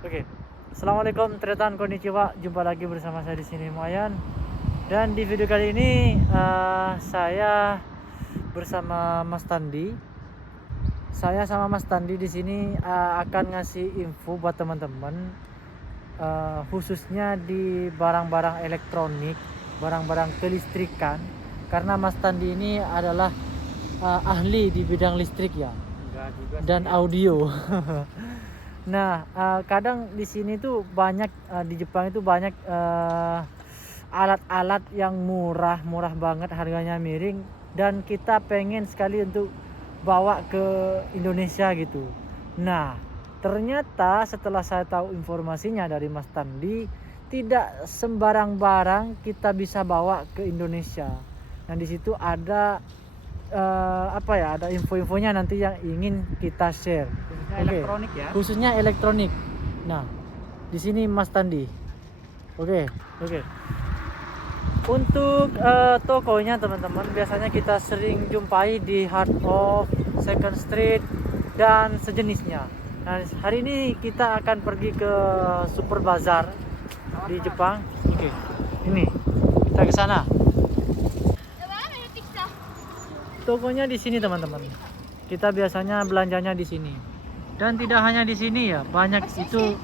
Oke. Assalamualaikum, teretan konnichiwa. Jumpa lagi bersama saya di sini Moyan. Dan di video kali ini saya bersama Mas Tandi. Saya sama Mas Tandi di sini akan ngasih info buat teman-teman, khususnya di barang-barang elektronik, barang-barang kelistrikan. Karena Mas Tandi ini adalah ahli di bidang listrik ya, dan audio. Nah, kadang di sini tuh banyak di Jepang itu banyak alat-alat yang murah banget, harganya miring, dan kita pengen sekali untuk bawa ke Indonesia gitu. Nah, ternyata setelah saya tahu informasinya dari Mas Tandi, tidak sembarang barang kita bisa bawa ke Indonesia. Nah, di situ ada ada info-infonya nanti yang ingin kita share. Elektronik ya. Khususnya elektronik. Nah, di sini Mas Tandi. Oke. Untuk tokonya teman-teman, biasanya kita sering jumpai di Heart of Second Street dan sejenisnya. Nah, hari ini kita akan pergi ke Super Bazaar di Jepang. Oke. Ini kita ke sana. Tokonya di sini teman-teman. Kita biasanya belanjanya di sini. Dan tidak hanya di sini ya, banyak itu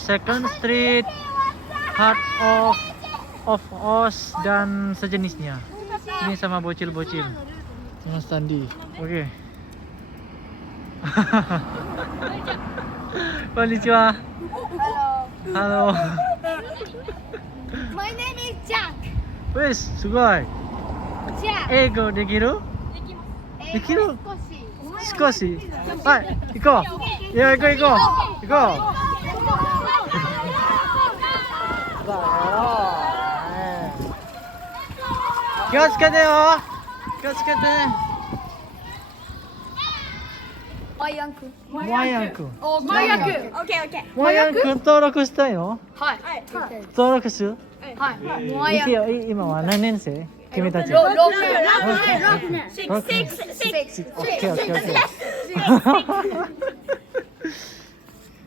Second Street, Heart of Oz dan sejenisnya. Ini sama bocil-bocil. Mas Tandi. Oke. Konnichiwa. Hello. Halo. My name is Jack. Wes, sugoi. Jack. 英語できる？できる？少し。はい、行こう。いや、行こう。気をつけてよ。気をつけて。マイアン君。モアヤン君。マイアン君。オッケーオッケモアヤン君登録したよ。ー。はい。登録する？はい。マイアンいくよ。今は何年生？君たち。六年。六年。オッケー。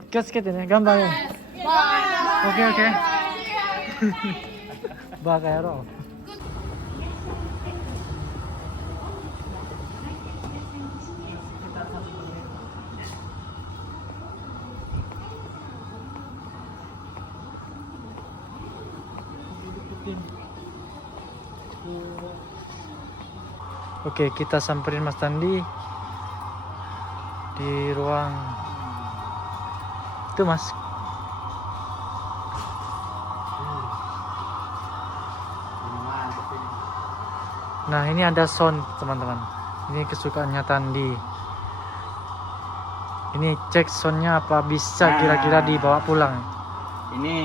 気をつけてね。頑張れ。オッケー。バカ野郎。Oke, kita samperin Mas Tandi di ruang itu, Mas. Nah, ini ada sound, teman-teman. Ini kesukaannya Tandi. Ini cek soundnya apa bisa kira-kira dibawa pulang. Ini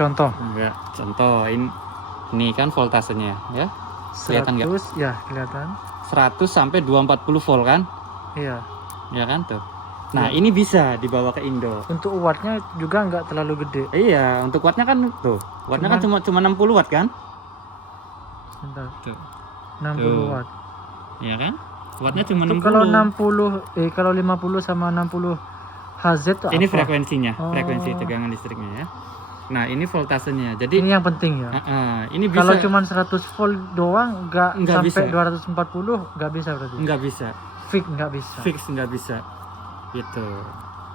Contoh enggak contoh ini kan voltasenya ya. Kelihatan 100, nggak? ya kelihatan. 100 sampai 240 volt kan? Iya. Ya kan tuh. Nah, Iya. ini bisa dibawa ke Indo. Untuk wattnya juga nggak terlalu gede. Iya, untuk wattnya kan tuh. Wattnya kan cuma 60 watt kan? Bentar. Tuh. 60 Tuh. watt. Iya kan? Wattnya cuma Itu 60. kalau 50 sama 60 Hz itu Ini apa? frekuensinya, Oh. frekuensi tegangan listriknya ya. Nah, ini voltasenya. Jadi Ini yang penting ya. ini bisa Kalau cuma 100 volt doang nggak Nggak sampai bisa. 240 nggak bisa berarti. nggak bisa. Fix nggak bisa. Fix nggak bisa. Gitu.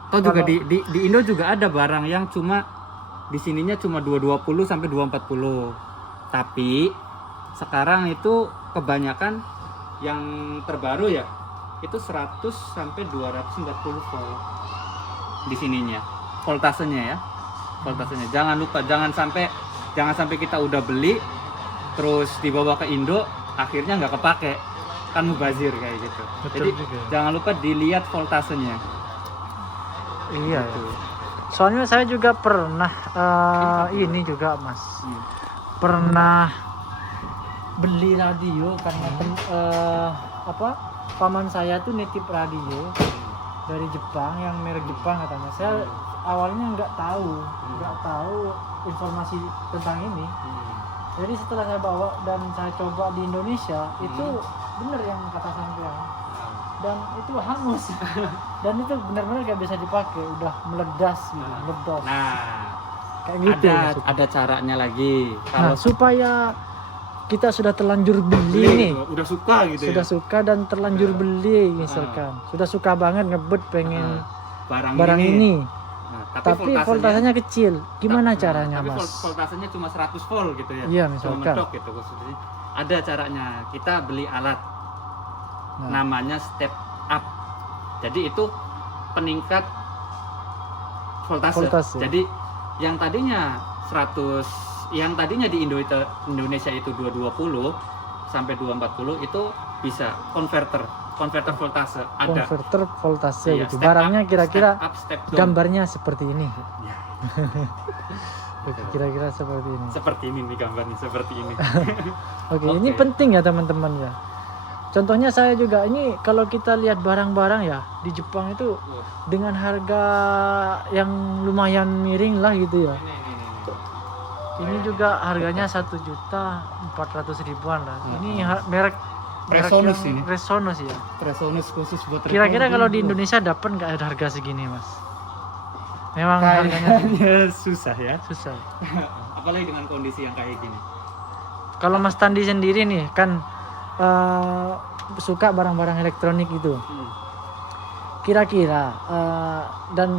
Atau juga di Indo juga ada barang yang cuma di sininya cuma 220 sampai 240. Tapi sekarang itu kebanyakan yang terbaru ya itu 100 sampai 240 volt di sininya. Voltasenya ya. Voltasenya. Jangan lupa jangan sampai kita udah beli terus dibawa ke Indo akhirnya nggak kepake. Kan mubazir kayak gitu. Betul Jadi juga. jangan lupa dilihat voltasenya. Iya. Gitu. Soalnya saya juga pernah ini juga Mas. Pernah beli radio karena paman saya tuh nitip radio dari Jepang yang merek Jepang katanya. Saya awalnya nggak tahu informasi tentang ini. Jadi setelah saya bawa dan saya coba di Indonesia, itu bener yang kata sampean. dan itu hangus dan itu benar-benar gak bisa dipakai, udah meledas gitu, meledos Nah, kayak gitu maksudnya. ada caranya lagi. Nah, Kalau supaya kita sudah terlanjur beli nih, udah suka gitu sudah suka dan terlanjur beli misalkan, sudah suka banget ngebet pengen barang ini. Nah, Tapi voltasenya kecil, gimana caranya tapi mas? voltasenya cuma 100 volt gitu ya. Iya, Cuma misalkan. mentok gitu maksudnya. Ada caranya. Kita beli alat Nah, namanya step up. Jadi itu peningkat voltase. Voltase. Jadi yang tadinya 100, yang tadinya di Indonesia itu 220 sampai 240 itu bisa converter voltase ada. konverter voltase Iya, gitu. step Barangnya up, kira-kira step up, step down. gambarnya seperti ini. Ya, Oke, kira-kira seperti ini. seperti ini nih gambarnya, seperti ini. Oke, ini Oke. penting ya teman-teman ya. Contohnya saya juga ini kalau kita lihat barang-barang ya di Jepang itu dengan harga yang lumayan miring lah gitu ya. Ini juga harganya 1.400.000-an lah. Ini merek Resonus yang ini. Resonus ya. Resonus khusus buat Kira-kira kalau di recording. Indonesia dapat nggak ada harga segini mas? Memang harganya kayaknya susah ya. susah. Apalagi dengan kondisi yang kayak gini. Kalau Mas Tandi sendiri nih kan suka barang-barang elektronik itu. Kira-kira dan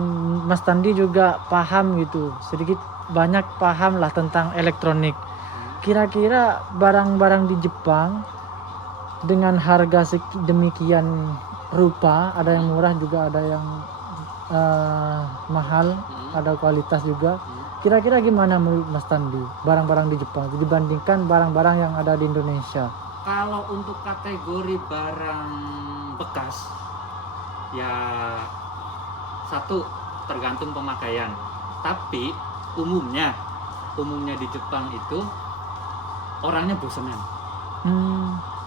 Mas Tandi juga paham gitu, sedikit banyak paham lah tentang elektronik. Kira-kira barang-barang di Jepang dengan harga demikian rupa, ada yang murah juga ada yang mahal, ada kualitas juga. Kira-kira gimana menurut Mas Tandi barang-barang di Jepang itu dibandingkan barang-barang yang ada di Indonesia? Kalau untuk kategori barang bekas, ya satu tergantung pemakaian. Tapi umumnya di Jepang itu orangnya bosenan.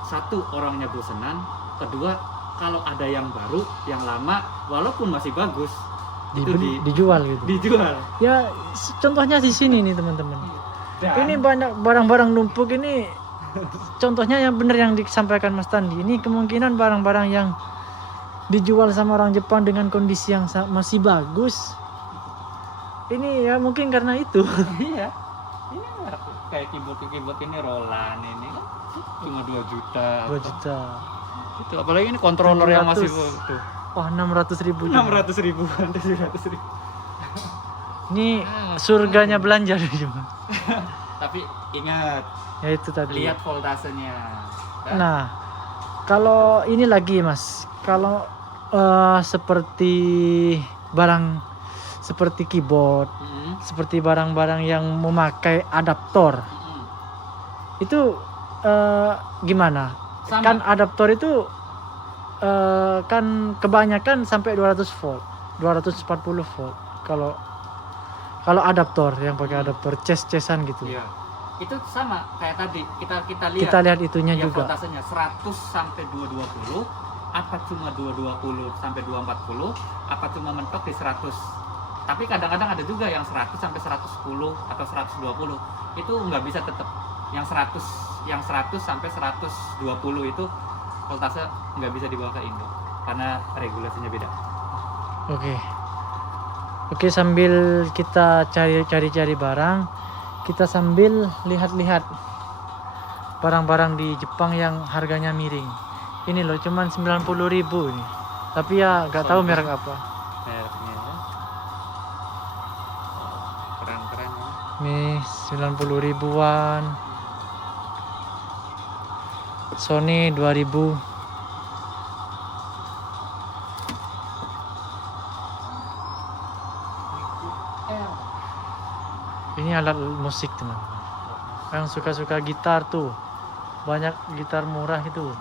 Satu, orangnya bosenan. Kedua, kalau ada yang baru, yang lama, walaupun masih bagus, Dijual gitu. dijual. Ya contohnya di sini nih teman-teman. Dan Ini banyak barang-barang numpuk ini. Contohnya yang benar yang disampaikan Mas Tandi. Ini kemungkinan barang-barang yang dijual sama orang Jepang dengan kondisi yang masih bagus. Ini ya mungkin karena itu. iya, ini kayak keyboard ini Roland ini kan cuma 2 juta. 2 juta. Itu apalagi ini controller yang masih 700. tuh. Wah 600.000 juga. 600 ribuan, 700 ribu. Ini surganya belanja nih cuma. Tapi ingat, Ya itu tadi. lihat voltasenya. Dan Nah, kalau ini lagi Mas, kalau seperti barang seperti keyboard, seperti barang-barang yang memakai adaptor, itu gimana? Sama. Kan adaptor itu kan kebanyakan sampai 200 volt, 240 volt. Kalau adaptor yang pakai adaptor ces-cesan gitu. Iya. Itu sama kayak tadi kita lihat. Kita lihat itunya ya, juga. voltasenya 100 sampai 220, apa cuma 220 sampai 240, apa cuma mentok di 100. Tapi kadang-kadang ada juga yang 100 sampai 110 atau 120. Itu nggak bisa tetap. Yang 100 sampai 120 itu voltase nggak bisa dibawa ke Indo karena regulasinya beda. Oke, sambil kita cari barang, kita sambil lihat-lihat barang-barang di Jepang yang harganya miring. Ini loh, cuman 90.000 ini. Tapi ya nggak tahu merek apa. Mereknya ya. Keren-keren ya. Nih 90 ribuan. Sony 2000. Ini alat musik teman-teman. Yang suka-suka gitar tuh, banyak gitar murah itu.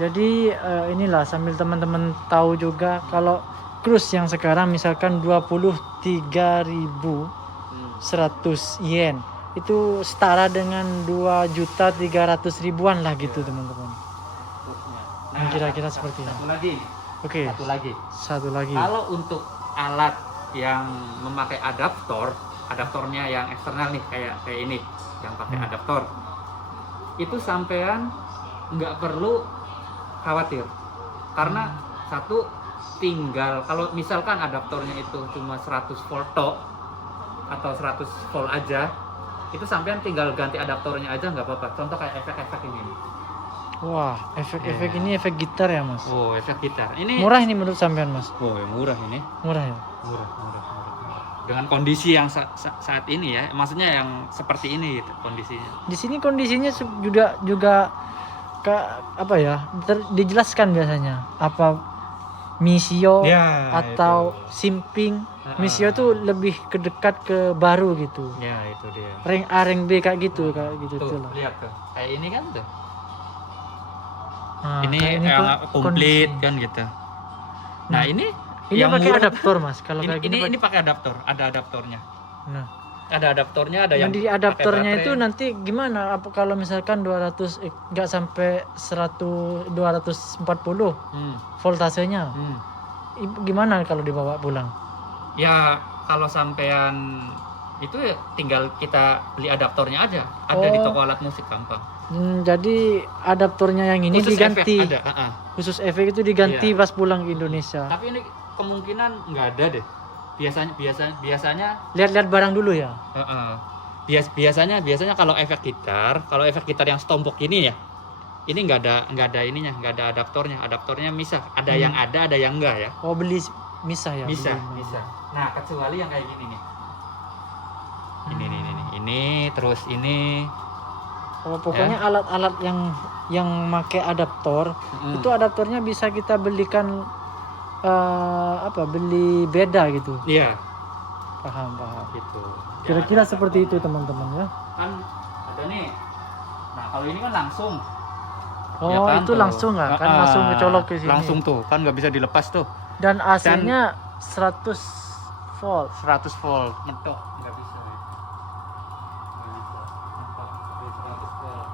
Jadi inilah sambil teman-teman tahu juga kalau cruise yang sekarang misalkan 23.100 yen itu setara dengan 2.300.000-an lah gitu teman-teman. Nah, Kira-kira seperti itu. Satu lagi. Oke, satu lagi. Kalau untuk alat yang memakai adaptornya yang eksternal nih kayak ini yang pakai adaptor, itu sampean nggak perlu khawatir Karena satu, tinggal kalau misalkan adaptornya itu cuma 100 volt tok atau 100 volt aja, itu sampean tinggal ganti adaptornya aja nggak apa-apa. Contoh kayak efek-efek ini. Wah, efek-efek Iya. ini efek gitar ya mas. Oh, efek gitar. Ini Murah ini menurut sampean mas? Oh, ya murah ini. Murah ya. Murah. Dengan kondisi yang saat ini ya, maksudnya yang seperti ini gitu, kondisinya. Di sini kondisinya juga apa ya? Dijelaskan biasanya apa Misio Ya, atau Simping. Misio tuh lebih kedekat ke baru gitu. Ya, itu dia. Ring A, ring B kayak gitu Tuh, tuh lah. lihat tuh. Kayak ini kan tuh. Nah, Ini kayak yang komplit kondisi. kan gitu. Nah, ini Ini yang pakai murah adaptor mas. Kalau ini, kayak gini ini pakai adaptor, ada adaptornya. Nah, Ada adaptornya, ada yang yang di pakai adaptornya itu baterai. nanti gimana? Apa kalau misalkan 200 nggak sampai 100 240 voltasenya? Gimana kalau dibawa pulang? Ya, kalau sampean itu ya tinggal kita beli adaptornya aja. Ada di Oh. toko alat musik gampang. Jadi adaptornya yang ini Khusus diganti. efek ada, Khusus efek itu diganti Iya. pas pulang ke Indonesia. Tapi ini kemungkinan nggak ada deh. Biasanya Lihat-lihat barang dulu ya. biasanya kalau efek gitar yang stompok ini ya, ini nggak ada ininya, nggak ada adaptornya misah. Ada yang ada yang enggak ya. Oh, beli misah ya. Bisa. beli. Nah, kecuali yang kayak gini nih. Ini terus ini. Oh, pokoknya alat-alat yang make adaptor itu adaptornya bisa kita belikan beli beda gitu. Iya, Paham. gitu. Kira-kira seperti itu teman-teman ya. Kan ada nih. Nah, kalau ini kan langsung. Oh, Ya kan, itu tuh. langsung nggak? Kan langsung kecolok ke sini. Langsung tuh, kan nggak bisa dilepas tuh. Dan AC-nya 100 volt. 100 volt, mentok nggak bisa ya. Nggak bisa. Mentok di 100 volt.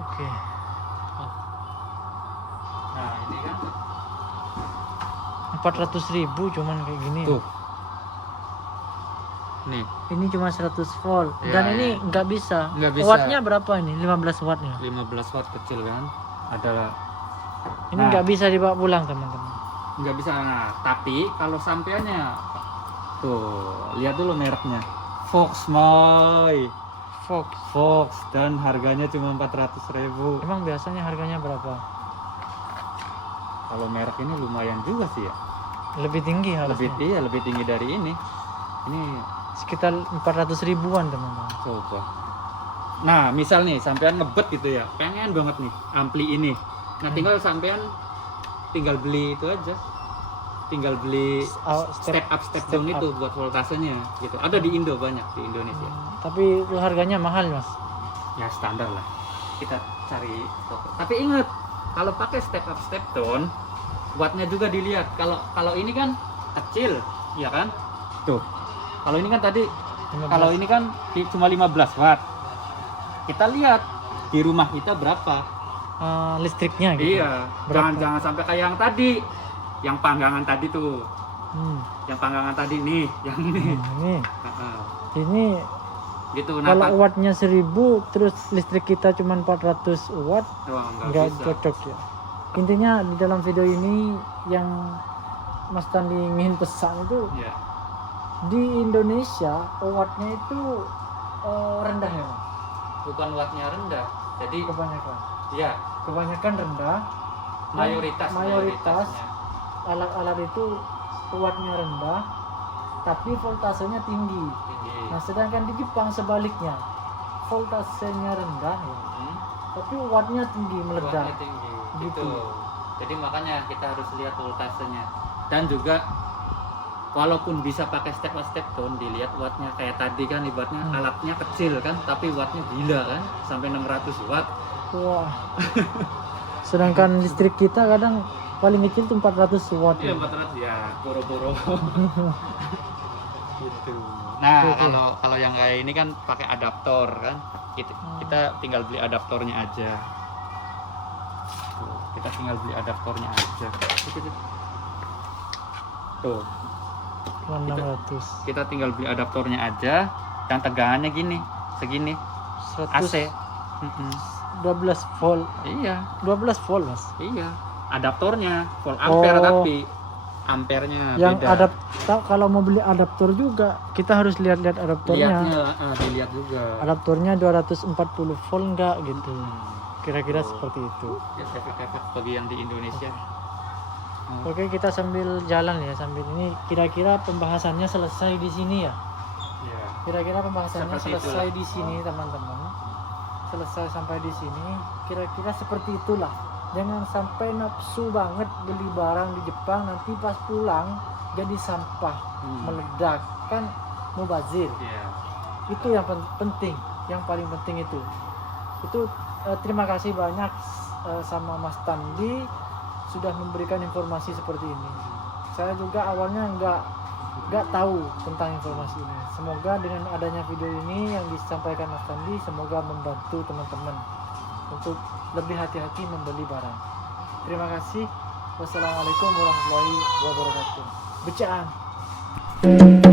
Oke. Nah, ini kan 400.000 cuman kayak gini. tuh. Nih, Ini cuma 100 volt. Ya, Dan ini nggak bisa. Nggak bisa. Wattnya berapa ini? 15 wattnya. 15 watt kecil kan. Ada Ini Nah. nggak bisa dibawa pulang teman-teman. nggak bisa. Nah, tapi kalau sampeannya tuh, lihat dulu mereknya. Fox Moy. Fox dan harganya cuma 400.000. Emang biasanya harganya berapa? Kalau merek ini lumayan juga sih ya. Lebih tinggi harusnya. Lebih tinggi dari ini. Ini Sekitar 400 ribuan teman-teman. coba. Nah, misal nih sampean ngebet gitu ya, pengen banget nih ampli ini. Nah, tinggal beli itu aja. Tinggal beli step up step down itu buat voltasenya gitu. Ada di Indo, banyak di Indonesia. Tapi itu harganya mahal mas. Ya standar lah. Kita cari toko. Tapi ingat, kalau pakai step up step down, wattnya juga dilihat. Kalau ini kan kecil, ya kan? Tuh. Kalau ini kan tadi 15. kalau ini kan cuma 15 watt. Kita lihat di rumah kita berapa. Listriknya gitu. Iya. Berapa? Jangan sampai kayak yang tadi. Yang panggangan tadi tuh. Yang panggangan tadi nih, yang ini. Ini Gitu. kalau wattnya 1000 terus listrik kita cuma 400 watt nggak bisa. cocok ya. Intinya di dalam video ini yang Mas Tandi ingin pesan itu Iya. di Indonesia wattnya itu rendah ya Mas? Bukan wattnya rendah. Jadi Kebanyakan rendah. mayoritas Mayoritasnya. Alat-alat itu wattnya rendah tapi voltasenya tinggi. Nah, sedangkan di Jepang sebaliknya, voltasenya rendah ya, tapi wattnya tinggi, meledak. Wattnya tinggi. Gitu. Gitu. Jadi makanya kita harus lihat voltasenya. Dan juga walaupun bisa pakai step up step down, dilihat wattnya. Kayak tadi kan ibaratnya alatnya kecil kan, tapi wattnya gila kan, sampai 600 watt. Wah. Sedangkan listrik kita kadang paling kecil tuh 400 watt. Iya, 400 ya, boro-boro. Gitu. Nah, Oke. kalau yang kayak ini kan pakai adaptor kan. Kita tinggal beli adaptornya aja. Tuh, kita tinggal beli adaptornya aja. Tuh, 600. kita tinggal beli adaptornya aja dan tegangannya segini 100 AC. 12 volt. Iya, 12 volt, Mas. iya. adaptornya full ampere, Oh. tapi ampernya Yang beda. kalau mau beli adaptor juga kita harus lihat-lihat adaptornya. Dilihat juga. Adaptornya 240 volt enggak gitu. Kira-kira seperti itu. Efek-efek bagi yang di Indonesia. Oke, kita sambil jalan ya, sambil ini kira-kira pembahasannya selesai di sini ya. Ya. Kira-kira pembahasannya Seperti selesai itulah. di sini teman-teman. Selesai sampai di sini, kira-kira seperti itulah. Jangan sampai nafsu banget beli barang di Jepang, nanti pas pulang jadi sampah, meledak, kan mubazir. Ya. Itu yang penting, yang paling penting itu. Terima kasih banyak sama Mas Tandi sudah memberikan informasi seperti ini. Saya juga awalnya nggak tahu tentang informasi ini. Semoga dengan adanya video ini yang disampaikan Mas Tandi, semoga membantu teman-teman untuk lebih hati-hati membeli barang. Terima kasih. Wassalamualaikum warahmatullahi wabarakatuh. Becaan.